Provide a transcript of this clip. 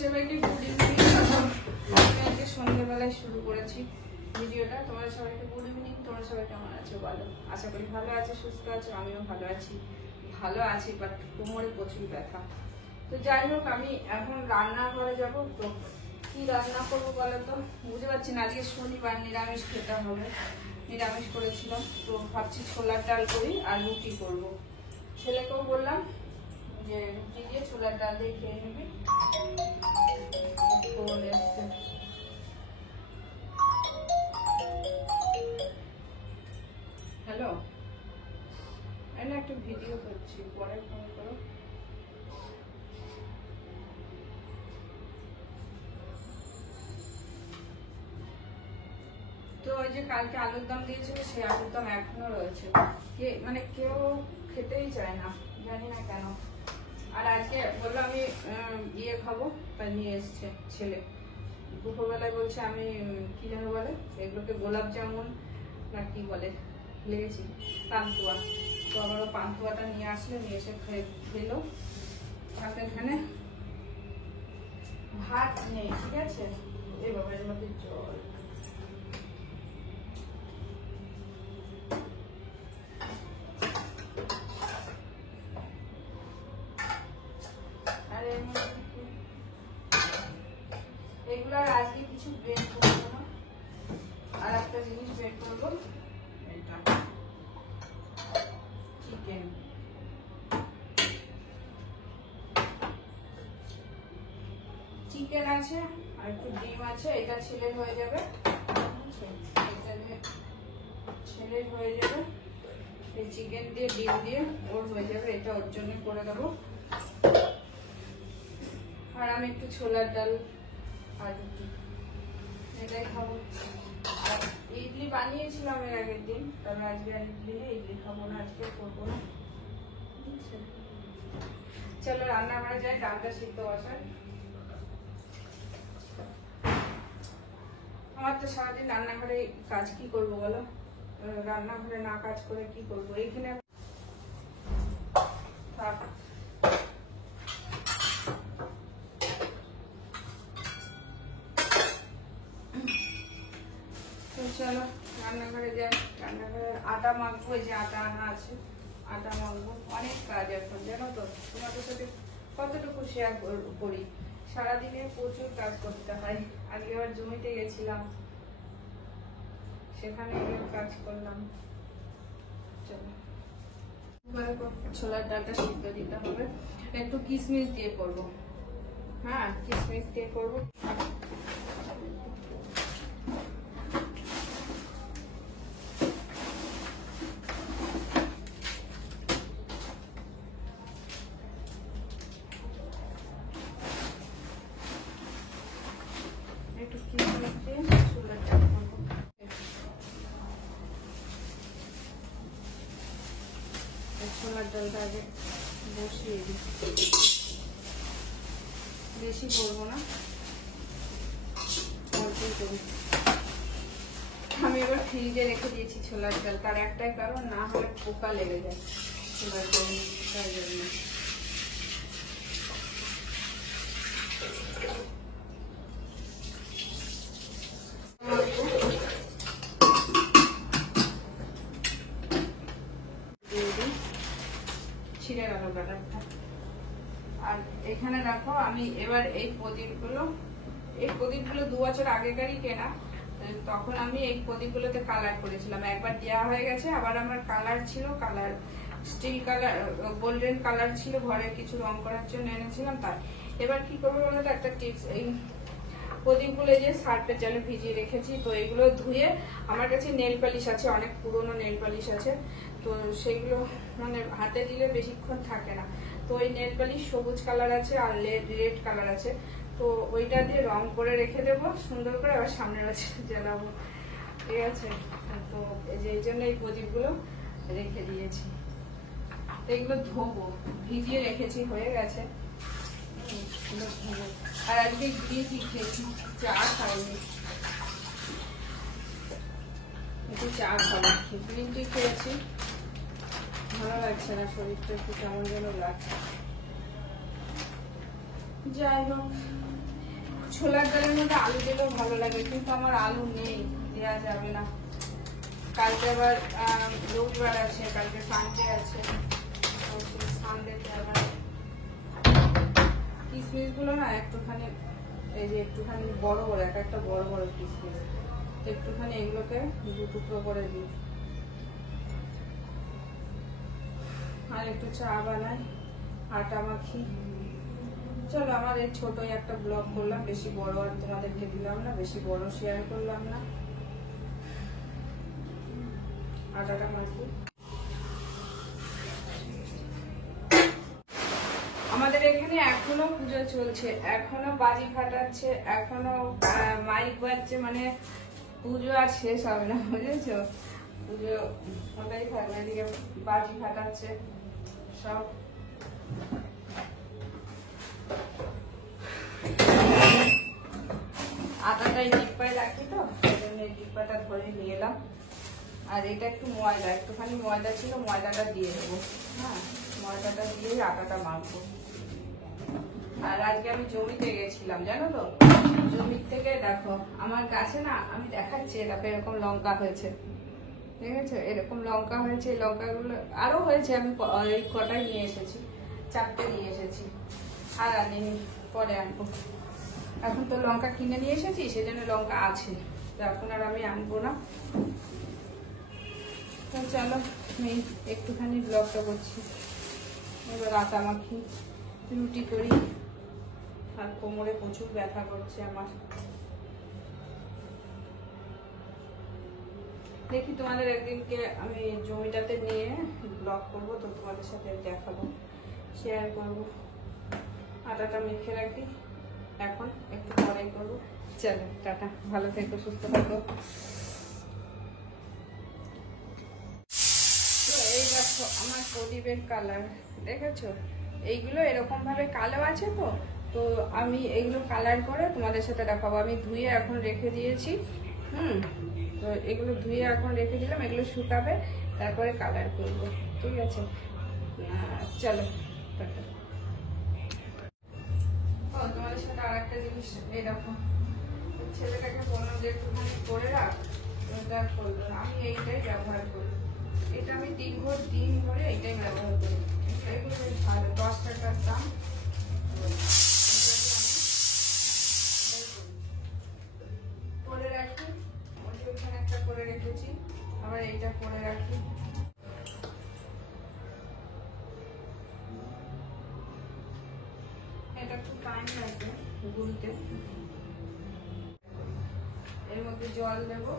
সবাইকে good evening. আমি আজকে সন্ধ্যাবেলায় শুরু করেছি ভিডিওটা। তোমরা সবাইকে গুড ইভিনিং। তোমরা সবাই কেমন আছো বলো? আশা করি ভালো আছো, সুস্থ আছো। আমিও ভালো আছি, বাট কোমরে প্রচুর ব্যথা। তো যাই হোক, আমি এখন রান্নাঘরে যাবো। তো কি রান্না করবো বলো তো, বুঝতে পারছি না। আজকে শনিবার, নিরামিষ খেতে হবে। নিরামিষ করেছিলাম, তো ভাবছি ছোলার ডাল করি আর রুটি করবো। ছেলেকেও বললাম যে রুটি দিয়ে ছোলার ডাল দিয়ে খেয়ে নিবি। হ্যালো, আমি একটা ভিডিও করছি, পরে ফোন করো। তো ওই যে কালকে আলুর দম দিয়েছিল, সেই আলুর দম এখনো রয়েছে। কেউ খেতেই চায় না, জানি না কেন। আর আজকে বললো আমি ইয়ে খাবো, তা নিয়ে এসছে ছেলে। দুপুরবেলায় বলছে আমি কি যেন বলে এগুলোকে, গোলাপ জামুন না কি বলে, লেগেছি পান্তুয়া। তো আবারও পান্তুয়াটা নিয়ে আসলে, নিয়ে এসে খেলো। তাতে এখানে ভাত নেই, ঠিক আছে। এই বাবা, এর মধ্যে জল। এগুলো আর আজকে কিছু বের করবো না। আর একটা জিনিস বের করবো, এটা চিকেন। চিকেন আছে আর একটু ডিম আছে, এটা ছেলে হয়ে যাবে। ছেলে হয়ে যাবে, এই চিকেন দিয়ে ডিম দিয়ে ওর হয়ে যাবে। এটা ওর জন্য করে দেবো। আর আমি একটু ছোলার ডাল আর রুটি এটাই খাবো। আর ইডলি বানিয়েছিলাম এর আগের দিন, তবে আজকে আর ইডলি খাবো না, আজকে করবো না। চলো রান্নাঘরে যাই, ডালটা সিদ্ধ বসাই। আমার তো সারাদিন রান্নাঘরে কাজ, কি করবো বলো? রান্নাঘরে না কাজ করে কি করবো? এইখানে চলো রান্নাঘরে যাই। রান্নাঘরে আটা মাখবো, এই যে আটা আনা আছে, আটা মাখবো। অনেক কাজ এখন, জানো তো। তোমাদের সাথে কতটুকু শেয়ার করি। সারাদিনে প্রচুর কাজ করতে হয়। আজকে আবার জমিতে গেছিলাম, সেখানে কাজ করলাম। চলো ছোলার ডালটা সিদ্ধ দিতে হবে। একটু কিশমিশ দিয়ে করবো। হ্যাঁ, কিশমিশ দিয়ে করবো। একটু কিশমিশ দিয়ে ছোলার ডাল করবো। ছোলার ডালটা আগে বসিয়ে দিই, বেশি করবো না, অল্পই করি। আমি এবার ফ্রিজে রেখে দিয়েছি ছোলার ডাল, তার একটাই কারণ, না হলে পোকা লেগে যায় ছোলার ডাল, তার জন্য। ছিঁড়ে গেল ব্যাটারটা। আর এখানে দেখো, আমি এবার এই প্রদীপগুলো 2 বছর আগেকারই কেনা। তখন আমি এই প্রদীপগুলোতে কালার করেছিলাম। একবার দেওয়া হয়ে গেছে, আবার আমার কালার ছিল, colour steel colour, golden colour ছিল, ঘরে কিছু রং করার জন্য এনেছিলাম। তাই এবার কি করবো বলতো, একটা টিপস। এই প্রদীপগুলো যে সার্ফের জলে ভিজিয়ে রেখেছি, তো এগুলো ধুয়ে, আমার কাছে নেল পালিশ আছে, অনেক পুরোনো নেল পালিশ আছে, তো সেগুলো মানে হাতে দিলে বেশিক্ষণ থাকে না। তো ওই নেল পালিশ সবুজ কালার আছে আর রেড কালার আছে, তো ওইটা দিয়ে রং করে রেখে দেবো সুন্দর করে। আবার সামনের বছর জ্বালাবো, ঠিক আছে। তো এই জন্য এই প্রদীপগুলো রেখে দিয়েছি। এগুলো ধোবো, ভিজিয়ে রেখেছি, হয়ে গেছে। আর আজকে গ্রিন টি খেয়েছি, চা খাইনি। একটু চা খাবো, গ্রিন টি খেয়েছি, ভালো লাগছে না, শরীরটা একটু কেমন যেন লাগছে। যাই হোক, ছোলার ডালের মধ্যে আলু দিলেও ভালো লাগে, কিন্তু আমার আলু নেই, দেওয়া যাবে না। কালকে আবার রবিবার আছে, কালকে সানডে আছে, সানডেতে আবার কিসমিস গুলো না একটুখানি, এই যে একটুখানি বড় বড়, একটা বড় বড় কিসমিস, একটুখানি এগুলোকে 2 টুকরো করে দিই। আর একটু চা বানাই, আটা মাখি। চলো, আমার এই ছোটই একটা ব্লগ করলাম, বেশি বড় আর তোমাদেরকে দিলাম না, বেশি বড় শেয়ার করলাম না। আটাটা মাখি। আমাদের এখানে এখনো পুজো চলছে, এখনো বাজি ফাটাচ্ছে, এখনো মাইক বাজছে, মানে পুজো আর শেষ হবে না, বুঝেছো? পুজো ওটাই থাকবে, এদিকে বাজি ফাটাচ্ছে সব। আটাটাই ডিব্বায় রাখি, তো এই জন্য এই ডিব্বাটা ধরে নিয়ে এলাম। আর এটা একটু ময়দা, একটুখানি ময়দা ছিল, ময়দাটা দিয়ে দেবো। হ্যাঁ, ময়দাটা দিয়ে আটাটা মাখবো। আর আজকে আমি জমিতে গেছিলাম, জানো তো? জমির থেকে দেখো আমার গাছে না, আমি দেখাচ্ছি, এটা এরকম লঙ্কা হয়েছে, ঠিক আছে? এরকম লঙ্কা হয়েছে, এই লঙ্কাগুলো আরো হয়েছে, আমি এই কটাই নিয়ে এসেছি, 4টে নিয়ে এসেছি, আর আনিনি, পরে আনবো। এখন তো লঙ্কা কিনে নিয়ে এসেছি, সেজন্য লঙ্কা আছে, তো এখন আর আমি আনবো না। তো চলো, আমি একটুখানি ব্লগটা করছি। এবার আটা মাখি, রুটি করি, আর কোমরে প্রচুর ব্যথা করছে আমার। দেখি তোমাদের একদিনকে আমি জমিটাতে নিয়ে ব্লগ করবো, তো তোমাদের সাথে দেখাবো, শেয়ার করবো। আটাটা মেখে রাখি, এখন একটু পরে করবো। চলো, টাটা, ভালো থেকো, সুস্থ থাকো। তো এই দেখো আমার প্রদীপের কালার, দেখেছো? এইগুলো এরকম ভাবে কালো আছে, তো তো আমি এগুলো কালার করে তোমাদের সাথে দেখাবো। আমি ধুয়ে এখন রেখে দিয়েছি, তো এগুলো ধুয়ে এখন রেখে দিলাম, এগুলো শুকাবে, তারপরে কালার করবো, ঠিক আছে? চলো, টাটা। তোমাদের সাথে আর একটা জিনিস, এই দেখো, ছেলেটাকে বললাম যে একটুখানি করে রাখ, এটা করলো না। আমি এইটাই ব্যবহার করি, এটা আমি দীর্ঘদিন ধরে এইটাই ব্যবহার করি। এগুলো বেশ ভালো, 10 টাকার দাম। করে রাখি, ওইখানে একটা করে রেখেছি, আবার এইটা করে রাখি। এটা একটু টাইম লাগবে গুলতে। এর মধ্যে জল দেবো।